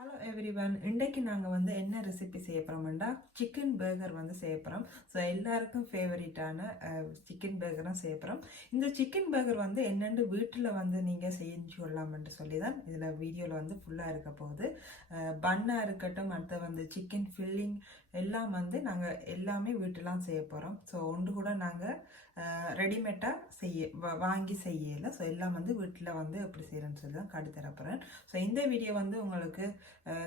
Hello everyone, இன்றைக்கு நாங்கள் வந்து என்ன ரெசிபி செய்ய போகிறோம்னா சிக்கன் பர்கர் வந்து செய்ய போகிறோம். ஸோ எல்லாருக்கும் ஃபேவரட்டான சிக்கன் பர்கரும் செய்ய போகிறோம். இந்த சிக்கன் பர்கர் வந்து என்னென்னு வீட்டில் வந்து நீங்கள் செஞ்சு கொள்ளலாம்னு சொல்லி தான் இதில் வீடியோவில் வந்து ஃபுல்லாக இருக்க போகுது. பன்னாக இருக்கட்டும், அடுத்து வந்து சிக்கன் ஃபில்லிங் எல்லாம் வந்து நாங்கள் எல்லாமே வீட்டிலாம் செய்ய போகிறோம். ஸோ ஒன்று கூட நாங்கள் ரெடிமேடாக வாங்கி செய்யலை. ஸோ எல்லாம் வந்து வீட்டில் வந்து எப்படி செய்கிறேன்னு சொல்லி தான் காட்டி தரப்போகிறேன். ஸோ இந்த வீடியோ வந்து உங்களுக்கு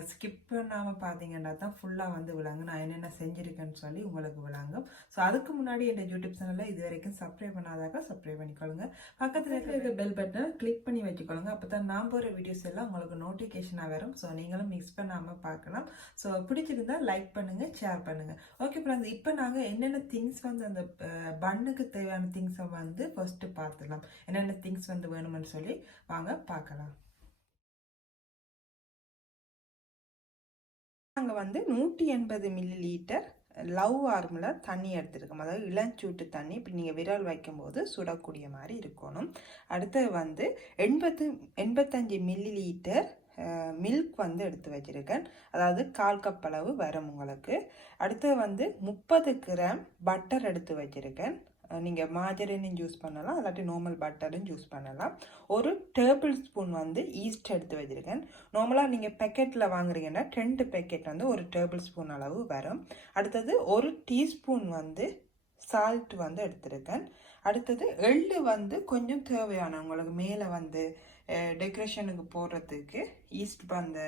ஸ்கிப் பண்ணாமல் பார்த்தீங்கன்னா தான் ஃபுல்லாக வந்து விளங்கும், நான் என்னென்ன செஞ்சுருக்கேன்னு சொல்லி உங்களுக்கு விளங்கும். ஸோ அதுக்கு முன்னாடி என் யூடியூப் சேனலில் இது வரைக்கும் சப்ஸ்கிரைப் பண்ணாதாக்க சப்ஸ்கிரைப் பண்ணிக்கொள்ளுங்க. பக்கத்தில் இருக்கிற பெல் பட்டனை கிளிக் பண்ணி வச்சுக்கொள்ளுங்க. அப்போ தான் நான் போகிற வீடியோஸ் எல்லாம் உங்களுக்கு நோட்டிஃபிகேஷனாக வரும். ஸோ நீங்களும் மிஸ் பண்ணாமல் பார்க்கலாம். ஸோ பிடிச்சிருந்தா லைக் பண்ணுங்கள், ஷேர் பண்ணுங்கள். ஓகே ஃப்ரெண்ட்ஸ், இப்போ நாங்கள் என்னென்ன திங்ஸ் வந்து அந்த பன்னுக்கு தேவையான திங்ஸை வந்து ஃபர்ஸ்ட்டு பார்த்துக்கலாம். என்னென்ன திங்ஸ் வந்து வேணுமென்னு சொல்லி வாங்க பார்க்கலாம். நாங்கள் வந்து 180 மில்லி லவ் வார்மில் தண்ணி எடுத்துருக்கோம். அதாவது இளஞ்சூட்டு தண்ணி. இப்படி நீங்கள் விரல் வைக்கும்போது சுடக்கூடிய மாதிரி இருக்கணும். அடுத்து வந்து 85 மில்லி மில்க் வந்து எடுத்து வச்சுருக்கேன். அதாவது 1/4 கப் அளவு வரும் உங்களுக்கு. அடுத்து வந்து 30 கிராம் பட்டர் எடுத்து வச்சுருக்கேன். நீங்கள் மார்ஜரினும் யூஸ் பண்ணலாம், இல்லாட்டி நார்மல் பட்டரும் யூஸ் பண்ணலாம். ஒரு டேபிள் ஸ்பூன் வந்து ஈஸ்ட் எடுத்து வச்சுருக்கேன். நார்மலாக நீங்கள் பேக்கெட்டில் வாங்குறீங்கன்னா 2 பேக்கெட் வந்து ஒரு டேபிள் ஸ்பூன் அளவு வரும். அடுத்தது ஒரு டீஸ்பூன் வந்து சால்ட் வந்து எடுத்துருக்கேன். அடுத்தது எள்ளு வந்து கொஞ்சம் தேவையான உங்களுக்கு மேலே வந்து டெக்கரேஷனுக்கு போடுறதுக்கு ஈஸ்ட் அந்த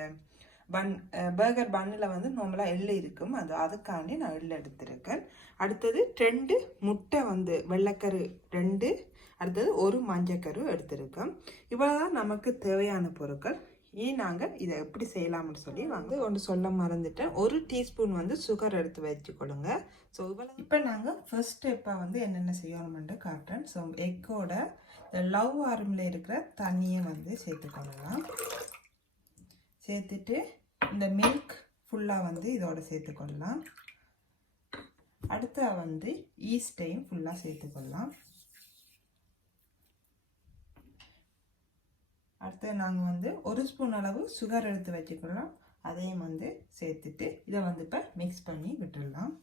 பர்கர் பன்னில் வந்து நார்மலாக எள்ளு இருக்கும், அதுக்காண்டி நான் எள்ளு எடுத்திருக்கேன். அடுத்தது 2 முட்டை வந்து வெள்ளைக்கரு 2, அடுத்தது ஒரு மஞ்சக்கரு எடுத்திருக்கேன். இவ்வளோதான் நமக்கு தேவையான பொருட்கள். இனி நாங்கள் இதை எப்படி செய்யலாம்னு சொல்லி வந்து ஒன்று சொல்ல மறந்துட்டேன். ஒரு டீஸ்பூன் வந்து சுகர் எடுத்து வச்சுக்கொள்ளுங்க. ஸோ இப்போ நாங்கள் ஃபர்ஸ்ட் ஸ்டெப்பாக வந்து என்னென்ன செய்யணுமென்று காட்டுறேன். ஸோ எக்கோட இந்த லவ் ஆர்மில் இருக்கிற தண்ணியை வந்து சேர்த்துக்கொள்ளலாம். சேர்த்துட்டு இந்த மில்க் ஃபுல்லாக வந்து இதோட சேர்த்துக்கொள்ளலாம். அடுத்த வந்து ஈஸ்டையும் ஃபுல்லாக சேர்த்துக்கொள்ளலாம். அடுத்து நாங்கள் வந்து ஒரு ஸ்பூன் அளவு சுகர் எடுத்து வச்சுக்கலாம். அதையும் வந்து சேர்த்துட்டு இதை வந்து இப்போ மிக்ஸ் பண்ணி விட்டுடலாம்.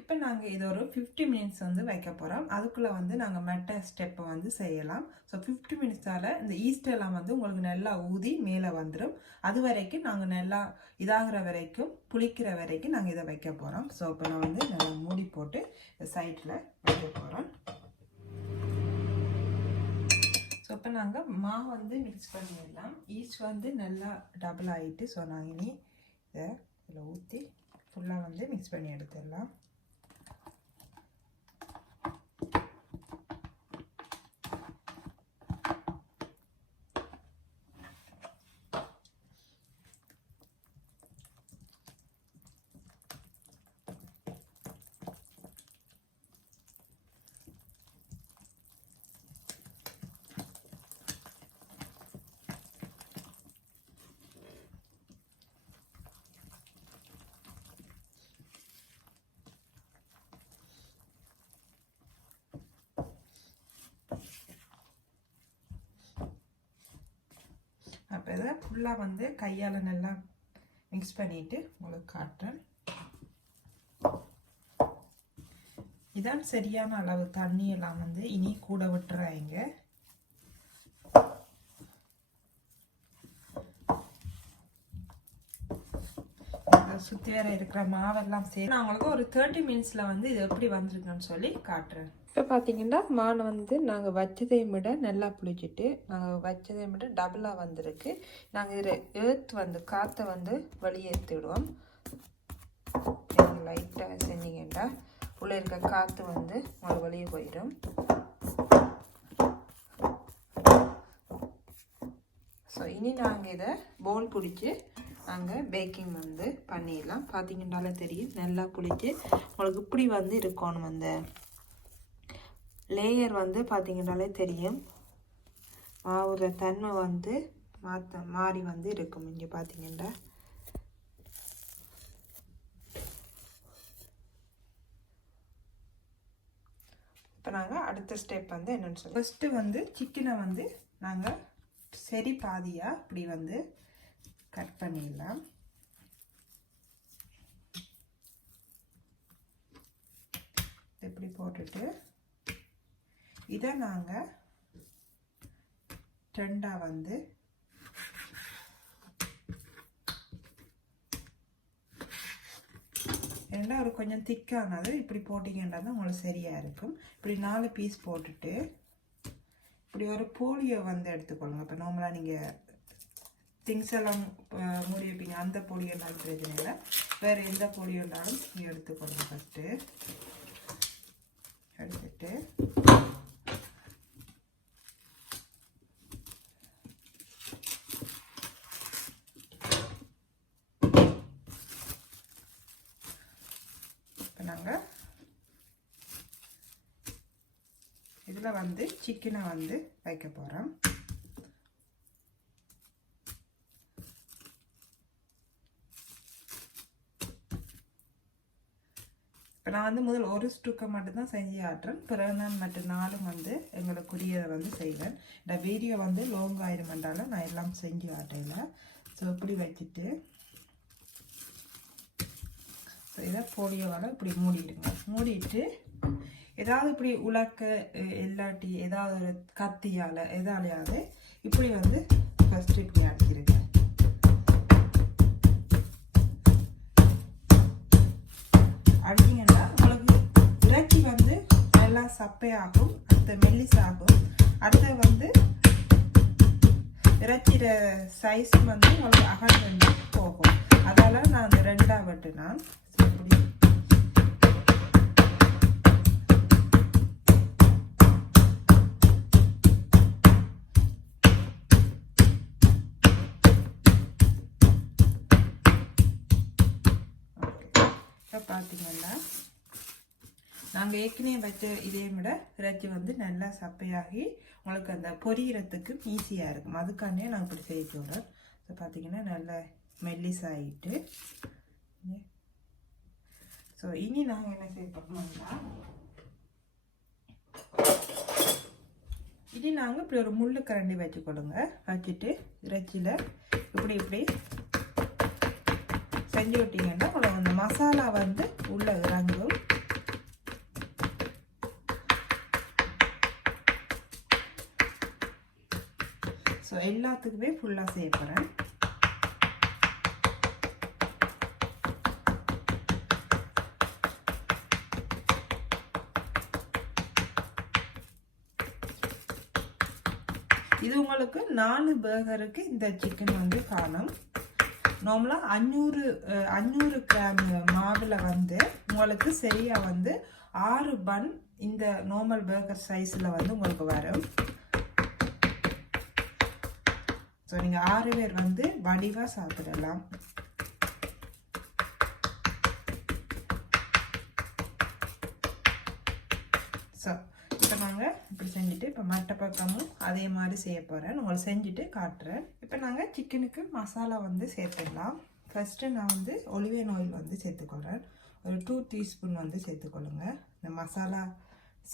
இப்போ நாங்கள் இது ஒரு 50 மினிட்ஸ் வந்து வைக்க போகிறோம். அதுக்குள்ளே வந்து நாங்கள் மெட்ட ஸ்டெப்பை வந்து செய்யலாம். ஸோ 50 மினிட்ஸால் இந்த ஈஸ்டெல்லாம் வந்து உங்களுக்கு நல்லா ஊதி மேலே வந்துடும். அது வரைக்கும் நாங்கள் நல்லா இதாகிற வரைக்கும் புளிக்கிற வரைக்கும் நாங்கள் இதை வைக்க போகிறோம். ஸோ இப்போ நான் வந்து நல்லா மூடி போட்டு சைடில் வைக்க போகிறோம். ஸோ இப்போ நாங்கள் மாவு வந்து மிக்ஸ் பண்ணிடலாம். ஈஸ்ட் வந்து நல்லா டபுள் ஆகிட்டு, ஸோ நாங்கள் இனி இதை இதில் ஊற்றி ஃபுல்லாக வந்து மிக்ஸ் பண்ணி எடுத்துடலாம். அப்போ இதை ஃபுல்லாக வந்து கையால் நல்லா மிக்ஸ் பண்ணிவிட்டு உங்களுக்கு காட்டுறேன். இதான் சரியான அளவு. தண்ணியெல்லாம் வந்து இனி கூட விட்டுறாங்க. சுற்றி வேற இருக்கிற மாவெல்லாம் சரி நான் உங்களுக்கு ஒரு 30 மினிட்ஸில் வந்து இது எப்படி வந்திருக்குன்னு சொல்லி காட்டுறேன். இப்போ பார்த்தீங்கன்னா மானை வந்து நாங்கள் வச்சதையும் விட நல்லா புளிச்சிட்டு நாங்கள் வச்சதையும் விட டபுளாக வந்திருக்கு. நாங்கள் இதில் வந்து காற்றை வந்து வெளியேற்றி விடுவோம். லைட்டாக செஞ்சீங்கன்னா உள்ளே இருக்க காற்று வந்து உங்களுக்கு வெளியே போயிடும். ஸோ இனி நாங்கள் இதை போல் பிடிச்சி நாங்கள் பேக்கிங் வந்து பண்ணிடலாம். பார்த்தீங்கன்னாலே தெரியும் நல்லா பிடிச்சி உங்களுக்கு இப்படி வந்து இருக்கணும். அந்த லேயர் வந்து பார்த்தீங்கன்னாலே தெரியும் மாவுற தன்மை வந்து மாறி வந்து இருக்கும். இங்கே பார்த்தீங்கன்னா இப்போ நாங்கள் அடுத்த ஸ்டெப் வந்து என்னென்னு சொல்லுவோம். ஃபஸ்ட்டு வந்து சிக்கனை வந்து நாங்கள் சரி பாதியாக இப்படி வந்து கட் பண்ணிடலாம். இப்படி போட்டுட்டு இதை நாங்கள் ரெண்டாக வந்து ரெண்டாக ஒரு கொஞ்சம் திக்கானது இப்படி போட்டிங்கன்னா தான் உங்களுக்கு சரியாக இருக்கும். இப்படி 4 பீஸ் போட்டுட்டு இப்படி ஒரு போலியோ வந்து எடுத்துக்கொள்ளுங்க. இப்போ நார்மலாக நீங்கள் திங்ஸ் எல்லாம் மூடி வைப்பீங்க, அந்த போலியோனாலும் பிரச்சனை இல்லை, வேறு எந்த போலியோனாலும் நீங்கள் எடுத்துக்கொள்ளுங்க. ஃபஸ்ட்டு எடுத்துட்டு நாங்கள் இதில் வந்து சிக்கனை வந்து வைக்க போகிறோம். இப்போ நான் வந்து முதல் ஒரு ஸ்டூக்கை மட்டும்தான் செஞ்சு ஆட்டுறேன். பிறகு நான் மற்ற நாளும் வந்து எங்களுக்குரியதை வந்து செய்வேன். இந்த வீடியோ வந்து லாங் ஆயிடுமென்றாலும் நான் எல்லாம் செஞ்சு ஆட்டையில். ஸோ இப்படி வச்சுட்டு இதை போலியோவால் இப்படி மூடிடுங்க. மூடிட்டு ஏதாவது இப்படி உலக்க இல்லாட்டி ஏதாவது ஒரு கத்தியால் எதாலையாவது இப்படி வந்து ஃபஸ்ட்டு இப்படி அடிச்சிருங்க. அடிச்சிங்கன்னா உங்களுக்கு இறைச்சி வந்து நல்லா சப்பையாகும், அடுத்த மெல்லிசாகும், அடுத்த வந்து இறைச்சியோட சைஸ் வந்து உங்களுக்கு அகன்று போகும். அதால் நான் அந்த 2ஆக வெட்டினான். பார்த்தீங்கன்னா நாங்கள் ஏற்கனவே வச்ச இதே விட இறைச்சி வந்து நல்லா சப்பையாகி உங்களுக்கு அந்த பொரியறதுக்கு ஈஸியாக இருக்கும். அதுக்காண்டே நான் இப்படி செய்ய போகிறேன். ஸோ பார்த்தீங்கன்னா நல்லா மெல்லிசாகிட்டு ஸோ இனி நாங்கள் என்ன செய்ய போகிறோம்னா இனி நாங்கள் இப்படி ஒரு முள்ளு கரண்டி வச்சுக்கொள்ளுங்க. வச்சுட்டு இறைச்சியில் இப்படி இப்படி செஞ்சு விட்டீங்கன்னா உங்களுக்கு அந்த மசாலா வந்து உள்ள இறங்கும். ஸோ எல்லாத்துக்குமே ஃபுல்லாக செய்ய போகிறேன். இது உங்களுக்கு 4 பர்கருக்கு இந்த சிக்கன் வந்து காணும். நார்மலாக 500 கிராம் மாவில் வந்து உங்களுக்கு சரியாக வந்து 6 பன் இந்த நார்மல் பர்கர் சைஸில் வந்து உங்களுக்கு வரும். ஸோ நீங்கள் 6 பேர் வந்து வடிவாக சாப்பிடலாம். ஸோ இப்போ நாங்கள் இப்படி செஞ்சுட்டு இப்போ மற்ற பக்கமும் அதே மாதிரி செய்ய போகிறேன். உங்களை செஞ்சுட்டு காட்டுறேன். இப்போ நாங்கள் சிக்கனுக்கு மசாலா வந்து சேர்த்துடலாம். ஃபஸ்ட்டு நான் வந்து ஒலிவ் ஆயில் வந்து சேர்த்துக்கொள்கிறேன். ஒரு 2 டீஸ்பூன் வந்து சேர்த்துக்கொள்ளுங்க. இந்த மசாலா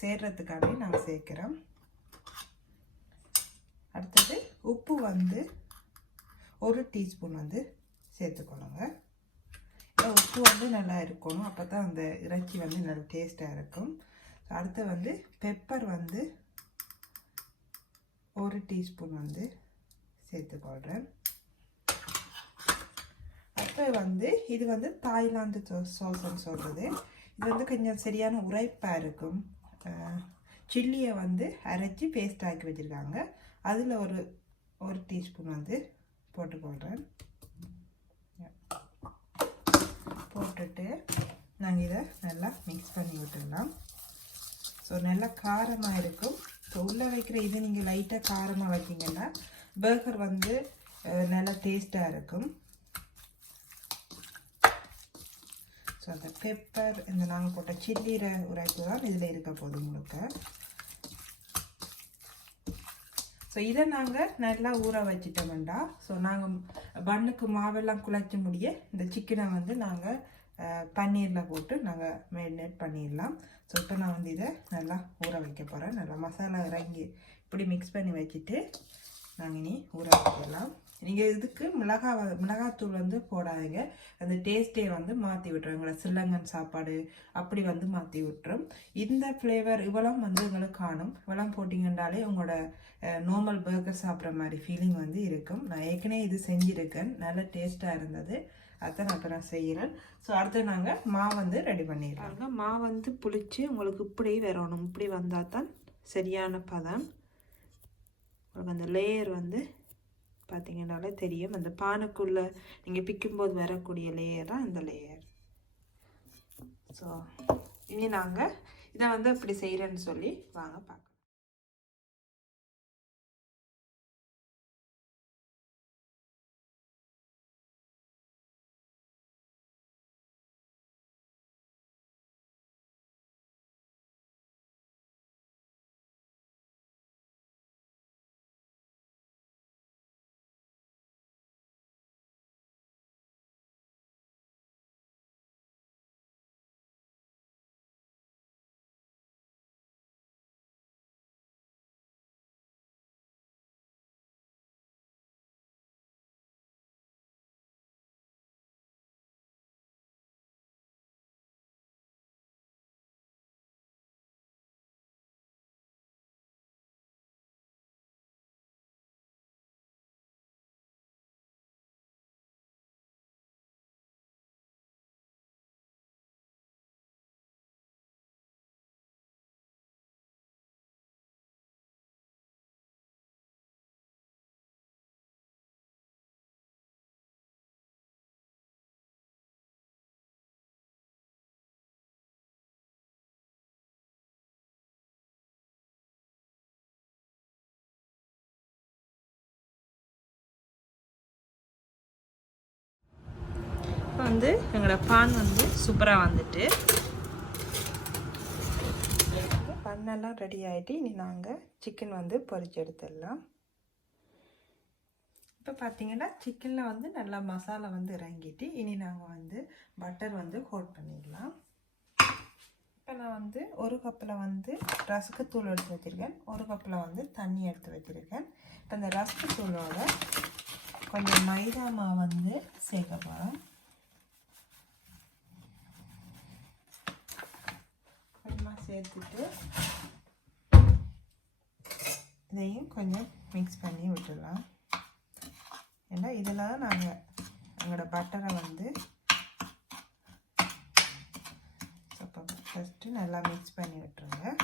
சேர்றதுக்காகவே நான் சேர்க்குறேன். அடுத்தது உப்பு வந்து 1 டீஸ்பூன் வந்து சேர்த்துக்கொள்ளுங்க. உப்பு வந்து நல்லா இருக்கணும், அப்போ தான் அந்த இறைச்சி வந்து நல்லா டேஸ்ட்டாக இருக்கும். அடுத்து வந்து பெப்பர் வந்து 1 டீஸ்பூன் வந்து சேர்த்துக்கொள்கிறேன். அடுத்து வந்து இது வந்து தாய்லாந்து சோஸ்ன்னு சொல்கிறது. இது வந்து கொஞ்சம் சரியான உரைப்பாக இருக்கும். சில்லியை வந்து அரைச்சி பேஸ்ட் ஆக்கி வச்சுருக்காங்க. அதில் ஒரு டீஸ்பூன் வந்து போட்டுக்கொள்கிறேன். போட்டுட்டு நாங்கள் இதை நல்லா மிக்ஸ் பண்ணி விட்டுடலாம். ஸோ நல்லா காரமாக இருக்கும். ஸோ உள்ளே வைக்கிற இது நீங்கள் லைட்டாக காரமாக வைக்கிங்கன்னா பர்கர் வந்து நல்லா டேஸ்ட்டாக இருக்கும். ஸோ அந்த பெப்பர் இந்த நாங்கள் போட்ட சில்லிற உரைப்பு தான் இதில் இருக்க போகுது முழுக்க. ஸோ இதை நாங்கள் நல்லா ஊற வச்சிட்டோம்டா. ஸோ நாங்கள் பன்னுக்கு மாவெல்லாம் குழைச்சி முடிய இந்த சிக்கனை வந்து நாங்கள் பன்னீரில் போட்டு நாங்கள் மேரினேட் பண்ணிடலாம். ஸோ இப்போ நான் வந்து இதை நல்லா ஊற வைக்க போகிறேன். நல்லா மசாலா இறங்கி இப்படி மிக்ஸ் பண்ணி வச்சுட்டு நாங்கள் இனி ஊற வைக்கலாம். நீங்கள் இதுக்கு மிளகாத்தூள் வந்து போடாதீங்க. அந்த டேஸ்ட்டே வந்து மாற்றி விட்டுரும். எங்களை சில்லங்கன் சாப்பாடு அப்படி வந்து மாற்றி விட்டுரும். இந்த ஃப்ளேவர் இவெல்லாம் வந்து உங்களுக்கு காணும். இவெல்லாம் போட்டிங்கன்றாலே உங்களோட நார்மல் பர்கர் சாப்பிட்ற மாதிரி ஃபீலிங் வந்து இருக்கும். நான் ஏற்கனவே இது செஞ்சுருக்கேன், நல்ல டேஸ்ட்டாக இருந்தது. அதை நான் இப்போ நான் செய்கிறேன். ஸோ அடுத்து நாங்கள் மாவு வந்து ரெடி பண்ணிடுறோம். மாவு வந்து புளிச்சு உங்களுக்கு இப்படி வரணும். இப்படி வந்தால் தான் சரியான பதம். உங்களுக்கு அந்த லேயர் வந்து பார்த்தீங்கன்னாலே தெரியும். அந்த பானுக்குள்ளே நீங்கள் பிக்கும்போது வரக்கூடிய லேயர் தான் இந்த லேயர். ஸோ இனி நாங்கள் இதை வந்து இப்படி செய்கிறேன்னு சொல்லி வாங்க பார்க்கலாம். வந்து எங்களோட பான் வந்து சூப்பராக வந்துட்டு பண்ணெல்லாம் ரெடி ஆகிட்டு இனி நாங்கள் சிக்கன் வந்து பொரிச்சு எடுத்துடலாம். இப்போ பார்த்தீங்கன்னா சிக்கனில் வந்து நல்லா மசாலா வந்து இறங்கிட்டு இனி நாங்கள் வந்து பட்டர் வந்து கோட் பண்ணிடலாம். இப்போ நான் வந்து ஒரு கப்பில் வந்து ரஸ்க்கு தூள் எடுத்து வச்சுருக்கேன், ஒரு கப்பில் வந்து தண்ணி எடுத்து வச்சுருக்கேன். இப்போ இந்த ரஸ்க்கு தூளோட கொஞ்சம் மைதா மாவு வந்து சேர்க்க போகிறேன். சேர்த்துட்டு இதையும் கொஞ்சம் மிக்ஸ் பண்ணி விட்டுடலாம். ஏன்னா இதில் தான் நாங்கள் எங்களோட பட்டரை வந்து ஃபஸ்ட்டு நல்லா மிக்ஸ் பண்ணி விட்டுருங்க.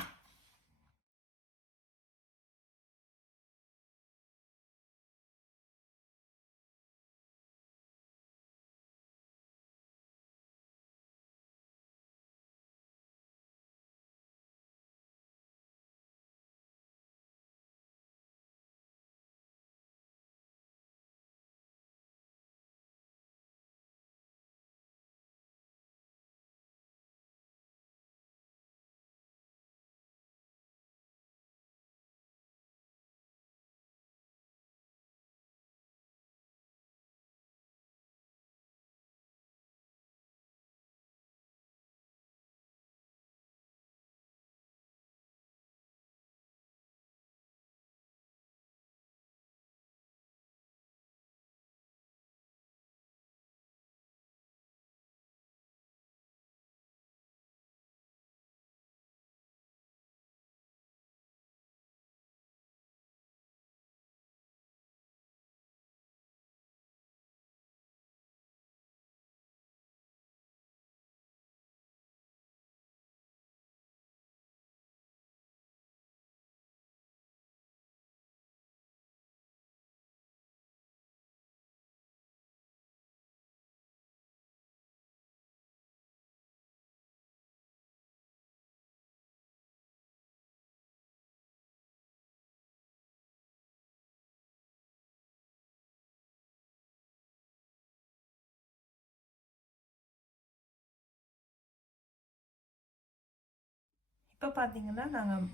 இப்போ பார்த்தீங்கன்னா நாங்கள்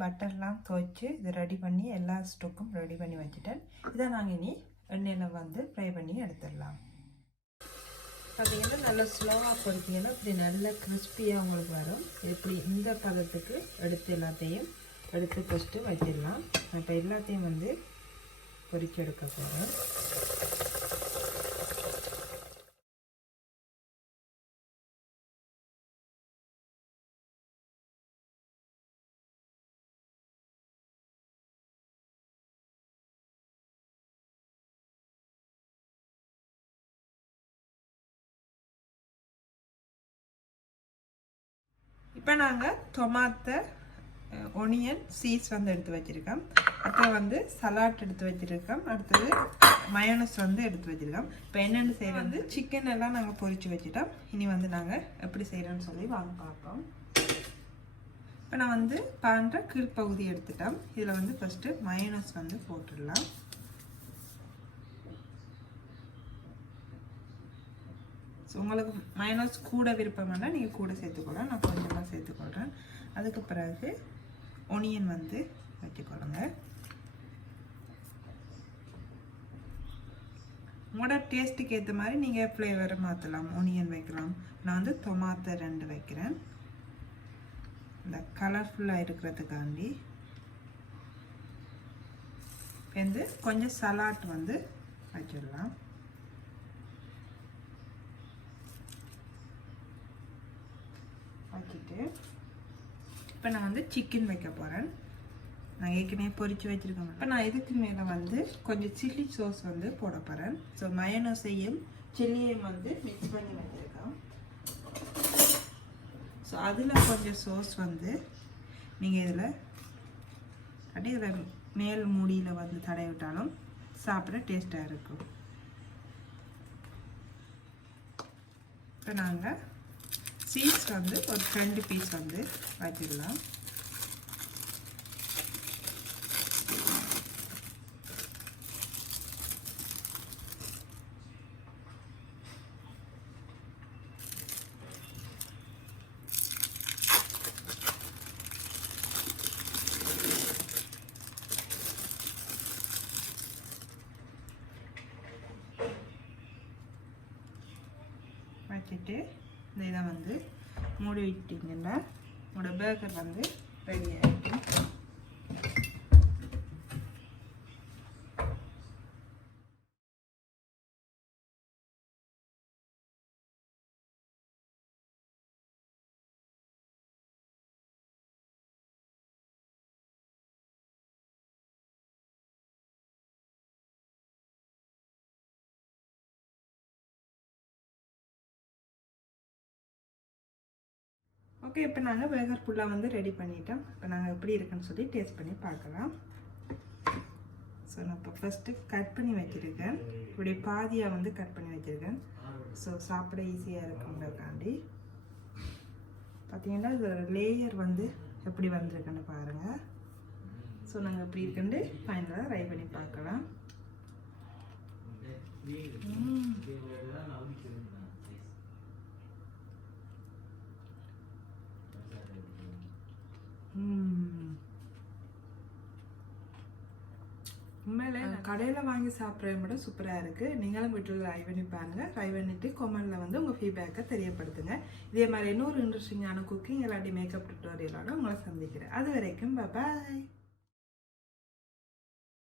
பட்டர்லாம் துவைச்சி இதை ரெடி பண்ணி எல்லா ஸ்டோக்கும் ரெடி பண்ணி வச்சுட்டேன். இதை நாங்கள் இனி எண்ணெயில் வந்து ஃப்ரை பண்ணி எடுத்துடலாம். பார்த்தீங்கன்னா நல்லா ஸ்லோவாக பொறுத்தீங்கன்னா இப்படி நல்லா கிறிஸ்பியாக உங்களுக்கு வரும். இப்படி இந்த பதத்துக்கு எடுத்து எல்லாத்தையும் எடுத்து ஃபஸ்ட்டு வச்சிடலாம். இப்போ எல்லாத்தையும் வந்து பொரிச்சு எடுக்க போகிறேன். இப்போ நாங்கள் டொமாட்டோ ஒனியன் சீஸ் வந்து எடுத்து வச்சுருக்கோம். அப்புறம் வந்து சலாட் எடுத்து வச்சுருக்கோம். அடுத்தது மயோனஸ் வந்து எடுத்து வச்சுருக்கோம். இப்போ என்னென்னு செய்யறது வந்து சிக்கன் எல்லாம் நாங்கள் பொரித்து வச்சுட்டோம். இனி வந்து நாங்கள் எப்படி செய்கிறோன்னு சொல்லி வாங்க பார்ப்போம். இப்போ நான் வந்து பான்ற கீழ்ப்பகுதி எடுத்துட்டோம். இதில் வந்து ஃபஸ்ட்டு மயோனஸ் வந்து போட்டுடலாம். உங்களுக்கு மயோனஸ் கூட விருப்பம் வேண்டாம், நீங்கள் கூட சேர்த்துக்கொள்ளலாம். நான் கொஞ்சமாக சேர்த்துக்கொள்கிறேன். அதுக்கு பிறகு ஒனியன் வந்து வச்சுக்கொள்ளுங்க. உங்களோட டேஸ்ட்டுக்கு ஏற்ற மாதிரி நீங்கள் ஃப்ளேவரை மாற்றலாம். ஒனியன் வைக்கலாம். நான் வந்து டொமாட்டோ 2 வைக்கிறேன், இந்த கலர்ஃபுல்லாக இருக்கிறதுக்காண்டி. வந்து கொஞ்சம் சலாட் வந்து வச்சிடலாம். வச்சுட்டு இப்போ நான் வந்து சிக்கன் வைக்க போகிறேன். நான் ஏற்கனவே பொரித்து வச்சுருக்கேன். இப்போ நான் இதுக்கு மேலே வந்து கொஞ்சம் சில்லி சோஸ் வந்து போட போகிறேன். ஸோ மயோனஸையும் சில்லியையும் வந்து மிக்ஸ் பண்ணி வச்சுருக்கேன். ஸோ அதில் கொஞ்சம் சோஸ் வந்து நீங்கள் இதில் அப்படியே இதில் மேல் மூடியில் வந்து தடவி விட்டாலும் சாப்பிட டேஸ்ட்டாக இருக்கும். இப்போ நாங்கள் சீஸ் வந்து ஒரு 2 பீஸ் வந்து வச்சிடலாம். வச்சுட்டு இதை வந்து மூடி விட்டிங்கன்னா உங்களோட பர்கர் வந்து ரெடி ஆகிடும். ஓகே, இப்போ நாங்கள் பர்கர் ஃபுல்லாக வந்து ரெடி பண்ணிட்டோம். இப்போ நாங்கள் எப்படி இருக்குன்னு சொல்லி டேஸ்ட் பண்ணி பார்க்கலாம். ஸோ நான் இப்போ ஃபஸ்ட்டு கட் பண்ணி வச்சுருக்கேன். இப்படி பாதியாக வந்து கட் பண்ணி வச்சுருக்கேன். ஸோ சாப்பிட ஈஸியாக இருக்குங்கிறதுக்காண்டி. பார்த்தீங்கன்னா இது லேயர் வந்து எப்படி வந்திருக்குன்னு பாருங்கள். ஸோ நாங்கள் எப்படி இருக்குன்னு ஃபைனலாக ட்ரை பண்ணி பார்க்கலாம். உண்மையிலே கடையில் வாங்கி சாப்பிட்றத விட சூப்பராக இருக்குது. நீங்களும் வீட்டில் ட்ரை பண்ணி பாருங்கள். ட்ரை பண்ணிவிட்டு கமெண்டில் வந்து உங்கள் ஃபீட்பேக்கை தெரியப்படுத்துங்க. இதே மாதிரி இன்னொரு இன்ட்ரெஸ்டிங்கான குக்கிங் இல்லாட்டி மேக்கப் டுட்டோரியலோட உங்களை சந்திக்கிறேன். அது வரைக்கும் பாய்.